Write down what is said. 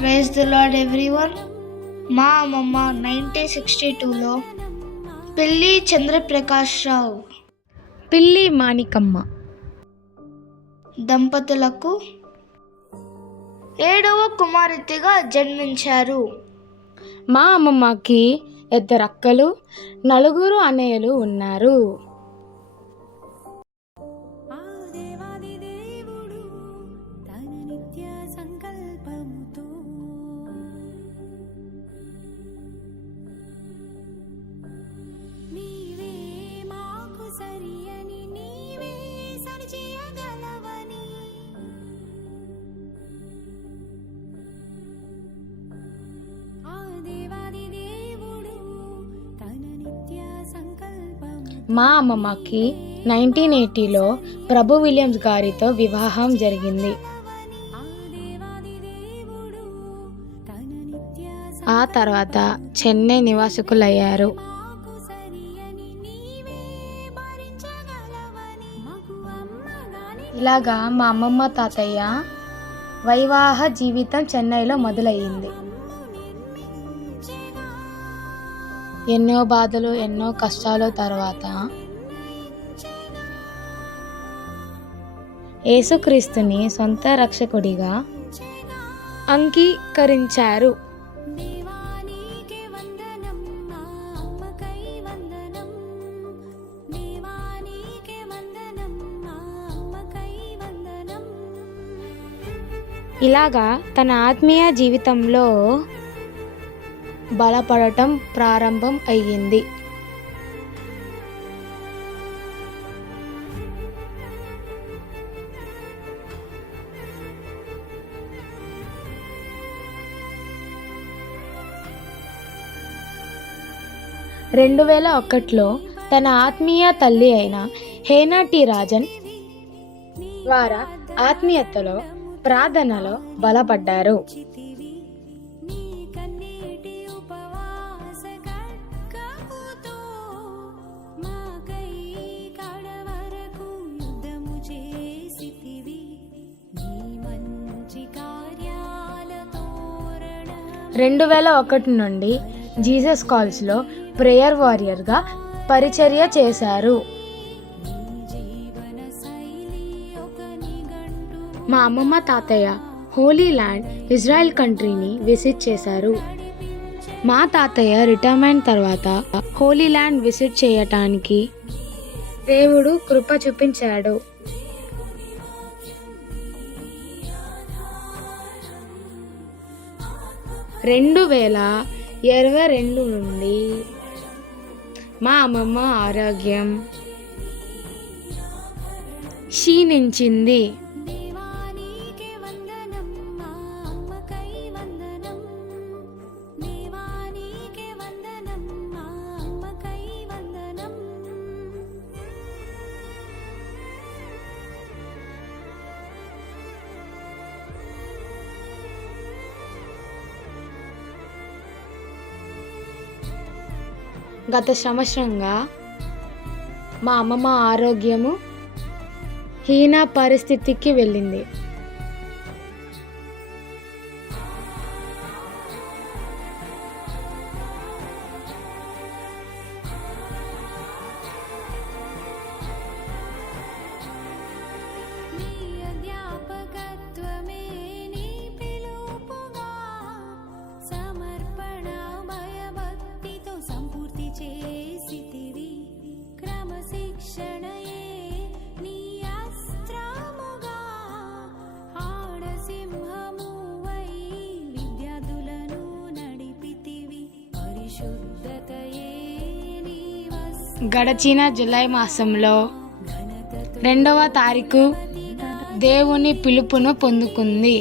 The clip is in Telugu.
Praise the lord everyone. మా అమ్మమ్మ 1962లో పిల్లి చంద్రప్రకాష్ రావు పిల్లి మాణికమ్మ దంపతులకు 7వ కుమార్తెగా జన్మించారు. మా అమ్మమ్మకి 2 అక్కలు, 4 అన్నయ్యలు ఉన్నారు. మా అమ్మమ్మకి 1980లో ప్రభు విలియమ్స్ గారితో వివాహం జరిగింది. ఆ తర్వాత చెన్నై నివాసికులయ్యారు. ఇలాగా మా అమ్మమ్మ తాతయ్య వైవాహ జీవితం చెన్నైలో మొదలయ్యింది. ఎన్నో బాధలు, ఎన్నో కష్టాల తర్వాత యేసుక్రీస్తుని సొంత రక్షకుడిగా అంగీకరించారు. ఇలాగా తన ఆత్మీయ జీవితంలో బలపడటం ప్రారంభం అయ్యింది. రెండు 2001లో తన ఆత్మీయ తల్లి అయిన హేనా టి రాజన్ ద్వారా ఆత్మీయతలో, ప్రార్థనలో బలపడ్డారు. రెండు 2001 నుండి జీసస్ కాల్స్లో ప్రేయర్ వారియర్గా పరిచర్య చేశారు. మా అమ్మమ్మ తాతయ్య హోలీ ల్యాండ్ ఇజ్రాయెల్ కంట్రీని విజిట్ చేశారు. మా తాతయ్య రిటైర్మెంట్ తర్వాత హోలీ ల్యాండ్ విజిట్ చేయటానికి దేవుడు కృప చూపించాడు. రెండు 2022 నుండి మా అమ్మమ్మ ఆరోగ్యం క్షీణించింది. గత సంవత్సరంగా మా అమ్మమ్మ ఆరోగ్యము హీన పరిస్థితికి వెళ్ళింది. గడచిన జూలై మాసంలో 2వ తారీఖు దేవుని పిలుపును పొందుకుంది.